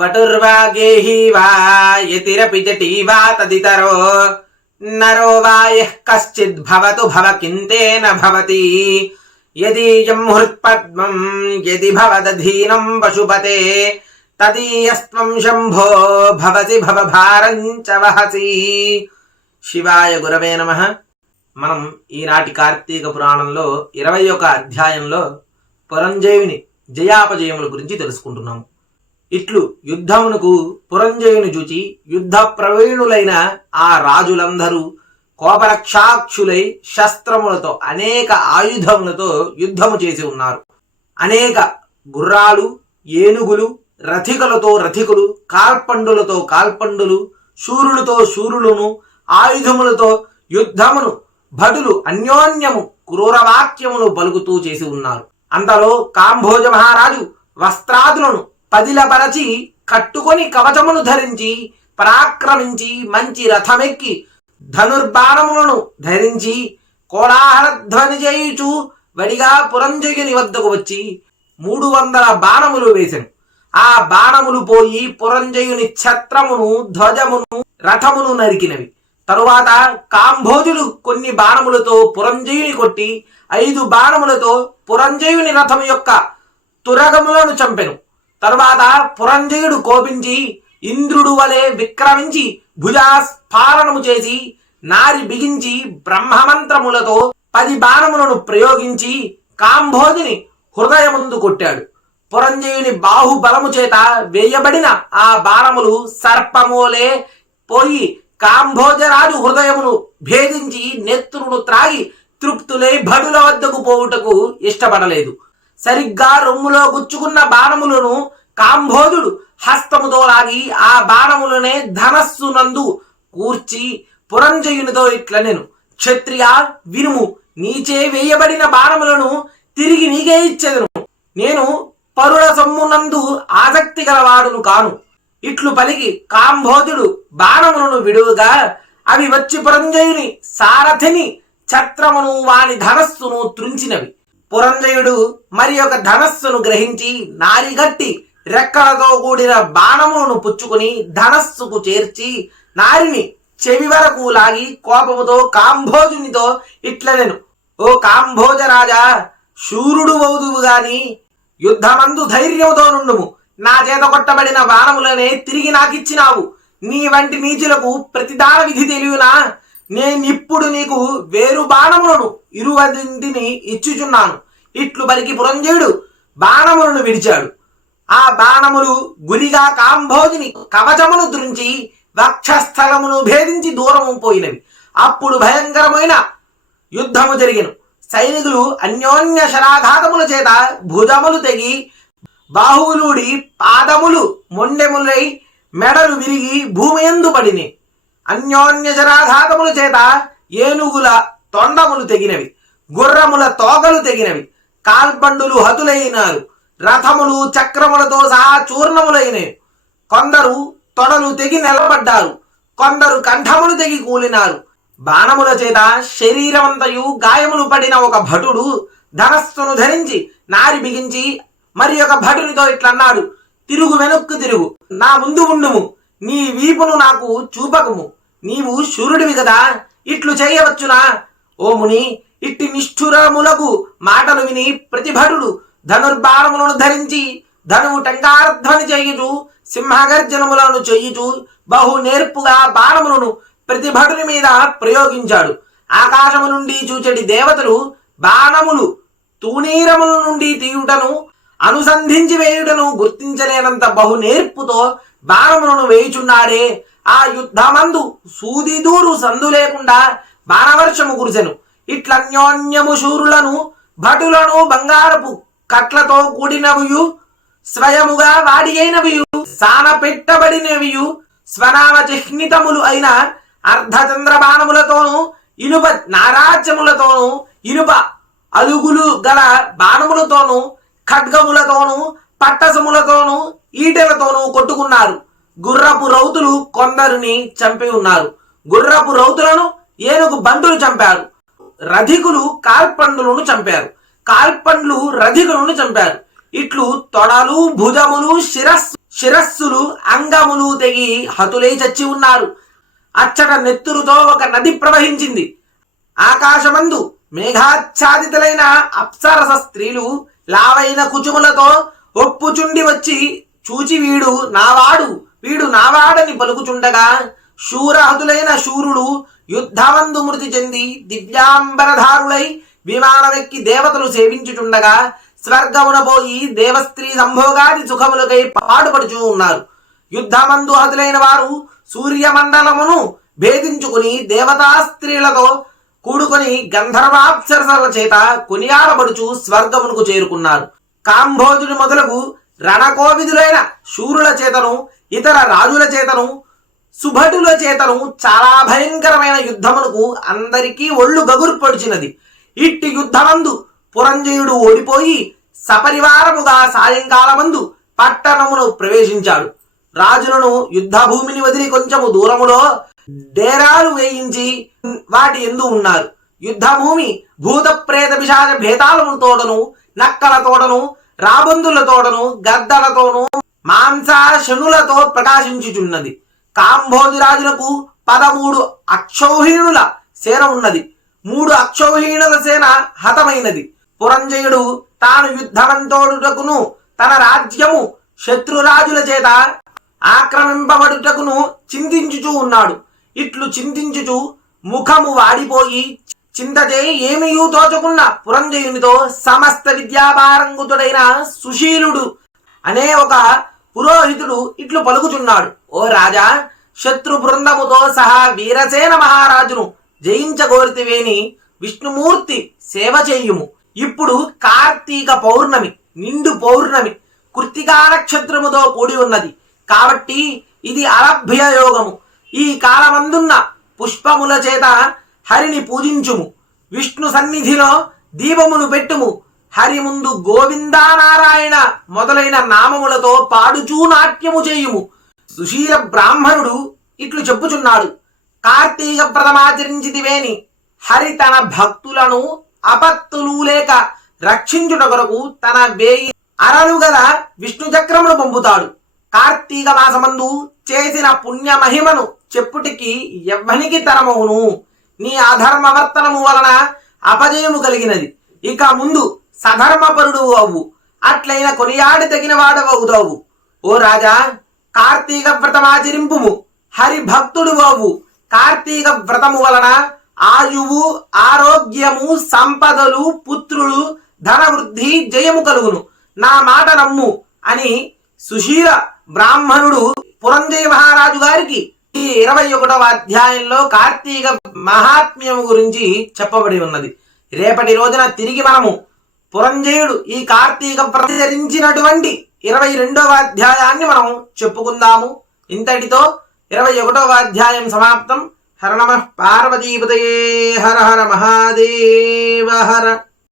వటుర్వా గేహీ వా యతిరపి జటీ వా తదితరో నరో వా యః కశ్చిద్ భవతు భవ కింతేన భవతి యదీయం హృత్పద్మం యది భవదధీనం పశుపతే తదీయస్త్వం శంభో భవసి భవభారం చ వహసి శివాయ గురవే నమ మనం ఈనాటి కార్తీక పురాణంలో ఇరవై ఒక అధ్యాయంలో పురంజయుని జయాపజయముల గురించి తెలుసుకుంటున్నాము. ఇట్లు యుద్ధమునకు పురంజయుని చూచి యుద్ధ ప్రవీణులైన ఆ రాజులందరూ కోపరక్షాక్షులై శస్త్రములతో అనేక ఆయుధములతో యుద్ధము చేసి ఉన్నారు. అనేక గుర్రాలు ఏనుగులు రథికులతో రథికులు కాల్పండులతో కాల్పండులు శూరులతో శూరులను ఆయుధములతో యుద్ధమును భటులు అన్యోన్యము క్రూరవాక్యములు పలుకుతూ చేసి ఉన్నారు. అంతలో కాంభోజ మహారాజు వస్త్రాదులను పదిలపరచి కట్టుకొని కవచమును ధరించి పరాక్రమించి మంచి రథమెక్కి ధనుర్బాణములను ధరించి కోలాహల ధ్వని చేయుచు వడిగా పురంజయుని వద్దకు వచ్చి మూడు వందల బాణములు వేశాను ఆ బాణములు పోయి పురంజయుని ఛత్రమును ధ్వజమును రథమును నరికినవి. తరువాత కాంభోజులు కొన్ని బాణములతో పురంజయుని కొట్టి ఐదు బాణములతో పురంజయుని రథము యొక్క తురగములను చంపెను. తరువాత పురంజయుడు కోపించి ఇంద్రుడు వలె విక్రమించి భుజాస్ఫారణము చేసి నారి బిగించి బ్రహ్మమంత్రములతో పది బాణములను ప్రయోగించి కాంభోజుని హృదయముందు కొట్టాడు. పురంజయుని బాహుబలము చేత వేయబడిన ఆ బాణములు సర్పమోలే పోయి కాంభోజరాజు హృదయమును భేదించి నెత్తురును త్రాగి తృప్తులై భటుల వద్దకు పోవుటకు ఇష్టపడలేదు. సరిగ్గా రొమ్ములో గుచ్చుకున్న బాణములను కాంభోజుడు హస్తముతో లాగి ఆ బాణములనే ధనస్సునందు కూర్చి పురంజయునితో ఇట్ల నేను క్షత్రియ వినుము నీచే వేయబడిన బాణములను తిరిగి నీకే ఇచ్చెదను. నేను పరుల సొమ్మునందు ఆసక్తి గలవాడును కాను. ఇట్లు పలికి కాంభోజుడు బాణములను విడువగా అవి వచ్చి పురంజయుని సారథిని ఛత్రమును వాని ధనస్సును త్రుంచినవి. పురంజయుడు మరి ఒక ధనస్సును గ్రహించి నారిగట్టి రెక్కలతో కూడిన బాణములను పుచ్చుకుని ధనస్సుకు చేర్చి నారిని చెవి వరకు లాగి కోపముతో కాంభోజునితో ఇట్లనెను. ఓ కాంభోజ రాజా శూరుడు వౌదువు గాని యుద్ధమందు ధైర్యముతో నుండుము. నా చేత కొట్టబడిన బాణములనే తిరిగి నాకిచ్చినావు. నీ వంటి నీచులకు ప్రతిదాన విధి తెలియనా? నేనిప్పుడు నీకు వేరు బాణములను ఇరువదింటిని ఇచ్చుచున్నాను. ఇట్లు బలికి పురంజయుడు బాణములను విడిచాడు. ఆ బాణములు గురిగా కాంభోజిని కవచమును దురించి వక్షస్థలమును భేదించి దూరము పోయినవి. అప్పుడు భయంకరమైన యుద్ధము జరిగిన. సైనికులు అన్యోన్య శరాఘాతముల చేత భుజములు తెగి బాహువులుడి పాదములు మొండెములై మెడలు విరిగి భూమి ఎందు పడినాయి అన్యోన్య శరాఘాతముల చేత ఏనుగుల తొండములు తెగినవి గుర్రముల తోకలు తెగినవి కాల్పండులు హతులైనారు రథములు చక్రములతో సహా చూర్ణములైనవి. కొందరు తొడలు తెగి నిలబడ్డారు కొందరు కంఠములు తెగి కూలినారు. బాణముల చేత శరీరమంతయు గాయములు పడిన ఒక భటుడు ధనస్సును ధరించి నారి బిగించి మరి ఒక భటునితో ఇట్లన్నాడు తిరుగు వెనక్కు తిరుగు నా ముందు ఉండుము నీ వీపును నాకు చూపకము. నీవు శూరుడివి కదా ఇట్లు చేయవచ్చునా? ఓ ముని ఇట్టి నిష్ఠురములకు మాటలు విని ప్రతిభటుడు ధనుర్బాణములను ధరించి ధనువు టంకారధ్వని చేయుచు సింహగర్జనములను చేయుచు బహు నేర్పుగా బాణములను ప్రతిభటుని మీద ప్రయోగించాడు. ఆకాశము నుండి చూచడి దేవతలు బాణములు తూనీరముల నుండి తీయుటను అనుసంధించి వేయుటను గుర్తించలేనంత బహు నేర్పుతో బాణములను వేయుచున్నాడే. ఆ యుద్ధమందు సూదిదూరు సందు లేకుండా బాణవర్షము కురిసెను. ఇట్లన్యోన్యము శూరులను భటులను బంగారపు కట్లతో కూడినవియు స్వయముగా వాడి అయినవియు సాన పెట్టబడినవియు స్వనామ చిహ్నితములు అయిన అర్ధచంద్ర బాణములతోనూ ఇనుప నారాజ్యములతోనూ ఇనుప అలుగులు గల బాణములతోనూ ఖడ్గములతోనూ పట్టసములతోనూ ఈటెలతోనూ కొట్టుకున్నారు. గుర్రపు రౌతులు కొందరిని చంపి ఉన్నారు. గుర్రపు రౌతులను ఏనుగు బంటులు చంపారు. రధికులు కాల్పండులను చంపారు. కాల్పండ్లు రధికులను చంపారు. ఇట్లు తొడలు భుజములు శిరస్సు శిరస్సులు అంగములు తెగి హతులై చచ్చి ఉన్నారు. అచ్చట నెత్తురుతో ఒక నది ప్రవహించింది. ఆకాశమందు మేఘాచ్ఛాదితులైన అప్సరస స్త్రీలు లావైన కుచుములతో ఒప్పుచుండి వచ్చి చూచి వీడు నావాడు. వీడు నావాడని పలుకుచుండగా శూరహతులైన శూరులు యుద్ధమందు మృతి చెంది దివ్యాంబరధారులై విమానమెక్కి దేవతలు సేవించుచుండగా స్వర్గమున పోయి దేవస్త్రీ సంభోగాది సుఖములకై పాడుపడుచూ ఉన్నారు. యుద్ధమందు హతులైన వారు సూర్యమండలమును భేదించుకుని దేవతా స్త్రీలతో కూడుకొని గంధర్వాప్సరసల చేత కొనియాడబడుచు స్వర్గమునకు చేరుకున్నారు. కాంభోజుని మొదలగు రణకోవిధులైన శూరుల చేతను ఇతర రాజుల చేతను సుభటుల చేతను చాలా భయంకరమైన యుద్ధమునకు అందరికీ ఒళ్ళు గగుర్పడిచినది ఇట్టి యుద్ధమందు పురంజయుడు ఓడిపోయి సపరివారముగా సాయంకాలమందు పట్టణమును ప్రవేశించాడు. రాజులను యుద్ధభూమిని వదిలి కొంచెము దూరములో డేరాలు వేయించి వాటి ఎందు ఉన్నారు. యుద్ధభూమి భూత ప్రేత పిశాచ భేతాలను తోడను నక్కల తోడను రాబందుల గద్దలతోనూ మాంసాశనులతో ప్రకాశించుచున్నది. కాంబోజి రాజులకు పదమూడు అక్షౌహీణుల సేన ఉన్నది. మూడు అక్షౌహీణుల సేన హతమైనది. పురంజయుడు తాను యుద్ధమంతోడుటకును తన రాజ్యము శత్రురాజుల చేత ఆక్రమింపబడుటకును చింతించుచూ ఉన్నాడు. ఇట్లు చింతించుచు ముఖము వాడిపోయి చింతచే ఏమియూ తోచకున్న పురంజయునితో సమస్త విద్యాపారంగుతుడైన సుశీలుడు అనే ఒక పురోహితుడు ఇట్లు పలుకుచున్నాడు. ఓ రాజా శత్రు బృందముతో సహా వీరసేన మహారాజును జయించగోరితివేని విష్ణుమూర్తి సేవ చేయుము. ఇప్పుడు కార్తీక పౌర్ణమి నిండు పౌర్ణమి కృత్తికా నక్షత్రముతో కూడి ఉన్నది. కాబట్టి ఇది అలభ్య యోగము. ఈ కాలమందున్న పుష్పముల చేత హరిని పూజించుము. విష్ణు సన్నిధిలో దీపమును పెట్టుము. హరి ముందు గోవిందానారాయణ మొదలైన నామములతో పాడుచూ నాట్యము చేయుము. సుశీల బ్రాహ్మణుడు ఇట్లు చెప్పుచున్నాడు. కార్తీక వ్రతమాచరించితివేని హరి తన భక్తులను అపత్తులు లేక రక్షించుట కొరకు తన వేయి అరలు గల విష్ణు చక్రమును పంపుతాడు. కార్తీక మాసమందు చేసిన పుణ్య మహిమను చెప్పుటికి ఎవ్వనికి తరమవును. నీ అధర్మవర్తనము వలన అపజయము కలిగినది. ఇక ముందు సధర్మపరుడు అవు అట్లైన కొనియాడి తగిన వాడవవుతావు ఓ రాజా కార్తీక వ్రతమాచరింపుము హరి భక్తుడు అవు కార్తీక వ్రతము వలన ఆయువు ఆరోగ్యము సంపదలు పుత్రులు ధనవృద్ధి జయము కలుగును. నా మాట నమ్ము అని సుశీల బ్రాహ్మణుడు పురంజయ మహారాజు గారికి ఈ ఇరవై ఒకటవ అధ్యాయంలో కార్తీక మహాత్మ్యము గురించి చెప్పబడి ఉన్నది. రేపటి రోజున తిరిగి మనము పురంజయుడు ఈ కార్తీక ప్రచరించినటువంటి ఇరవై రెండవ అధ్యాయాన్ని మనం చెప్పుకుందాము. ఇంతటితో ఇరవై ఒకటవ అధ్యాయం సమాప్తం. హర నమ పార్వతీపతయే హర హర మహాదేవ హర.